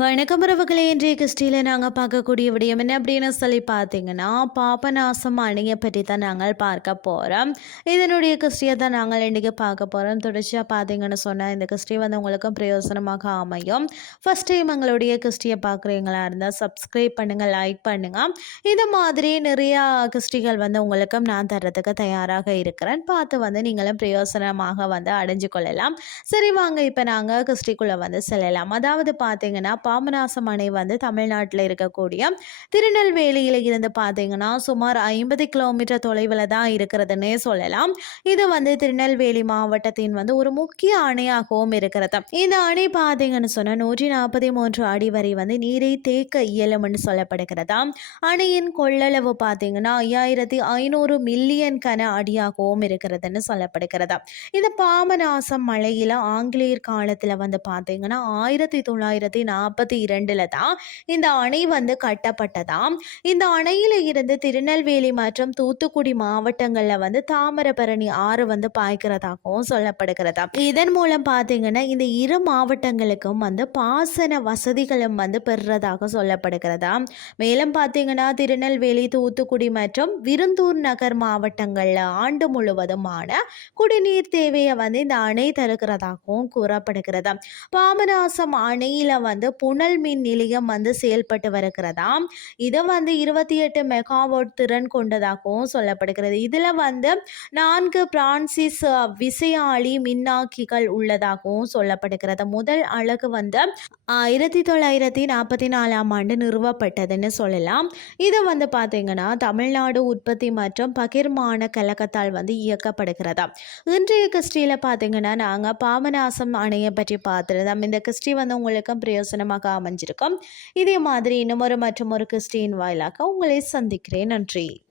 வணக்கம் உறவுகளே இன்றைய கிறிஸ்டியில் நாங்கள் பார்க்கக்கூடிய விடயம் என்ன அப்படின்னு சொல்லி பார்த்தீங்கன்னா பாபநாசம் அணையை பற்றி தான் நாங்கள் பார்க்க போகிறோம் இதனுடைய கிறிஸ்டியை தான் நாங்கள் இன்றைக்கி பார்க்க போகிறோம் தொடர்ச்சியாக பார்த்தீங்கன்னு சொன்னால் இந்த கிறிஸ்டி வந்து உங்களுக்கும் பிரயோசனமாக அமையும். ஃபஸ்ட் டைம் எங்களுடைய கிறிஸ்டியை பார்க்குறீங்களா இருந்தால் சப்ஸ்கிரைப் பண்ணுங்கள் லைக் பண்ணுங்கள் இது மாதிரி நிறையா கிறிஸ்டிகள் வந்து உங்களுக்கும் நான் தர்றதுக்கு தயாராக இருக்கிறேன். பார்த்து வந்து நீங்களும் பிரயோசனமாக வந்து அடைஞ்சு கொள்ளலாம். சரி வாங்க இப்போ நாங்கள் கிறிஸ்டிக்குள்ளே வந்து செல்லலாம். அதாவது பார்த்தீங்கன்னா பாபநாசம் அணை வந்து தமிழ்நாட்டில் இருக்கக்கூடிய திருநெல்வேலியில் இருந்து பார்த்தீங்கன்னா சுமார் ஐம்பது கிலோமீட்டர் தொலைவில் தான் இருக்கிறதுன்னே சொல்லலாம். இது வந்து திருநெல்வேலி மாவட்டத்தின் வந்து ஒரு முக்கிய அணையாகவும் இருக்கிறது. இந்த அணை பார்த்தீங்கன்னு சொன்னால் நூற்றி நாற்பத்தி மூன்று அடி வரை வந்து நீரை தேக்க இயலும்னு சொல்லப்படுகிறதா. அணையின் கொள்ளளவு பார்த்தீங்கன்னா ஐயாயிரத்தி ஐநூறு மில்லியன் கன அடியாகவும் இருக்கிறதுன்னு சொல்லப்படுகிறதா. இந்த பாபநாசம் மலையில் ஆங்கிலேயர் காலத்தில் வந்து பார்த்தீங்கன்னா ஆயிரத்தி தொள்ளாயிரத்தி நாற்பத்தி இரண்டில் தான் இந்த அணை வந்து கட்டப்பட்டதாம். இந்த அணையில் இருந்து திருநெல்வேலி மற்றும் தூத்துக்குடி மாவட்டங்களில் வந்து தாமிரபரணி ஆறு வந்து பாய்க்கிறதாகவும் சொல்லப்படுகிறதா. இதன் மூலம் பார்த்தீங்கன்னா இந்த இரு மாவட்டங்களுக்கும் வந்து பாசன வசதிகளும் வந்து பெறுறதாக சொல்லப்படுகிறதா. மேலும் பார்த்தீங்கன்னா திருநெல்வேலி தூத்துக்குடி மற்றும் விருந்தூர் நகர் மாவட்டங்களில் ஆண்டு முழுவதுமான குடிநீர் தேவையை வந்து இந்த அணை தருகிறதாகவும் கூறப்படுகிறது. பாபநாசம் அணையில் வந்து புனல் மின் நிலையம் வந்து செயல்பட்டு வருகிறதாம் இதை வந்து இருபத்தி எட்டு மெகாவாட் திறன் கொண்டதாகவும் சொல்லப்படுகிறது. இதில் வந்து நான்கு பிரான்சிஸ் விசையாளி மின்னாக்கிகள் உள்ளதாகவும் சொல்லப்படுகிறது. முதல் அழகு வந்து ஆயிரத்தி தொள்ளாயிரத்தி நாற்பத்தி நாலாம் ஆண்டு நிறுவப்பட்டதுன்னு சொல்லலாம். இது வந்து பார்த்தீங்கன்னா தமிழ்நாடு உற்பத்தி மற்றும் பகிர்மான கழகத்தால் வந்து இயக்கப்படுகிறதா. இன்றைய கிறிஸ்டியில் பார்த்தீங்கன்னா நாங்கள் பாபநாசம் அணையை பற்றி பார்த்துருந்தோம். இந்த கிறிஸ்டி வந்து உங்களுக்கும் பிரயோசனமாக அமைஞ்சிருக்கும். இதே மாதிரி இன்னும் ஒரு மற்றும் ஒரு கிறிஸ்டின் வாயிலாக உங்களை சந்திக்கிறேன். நன்றி.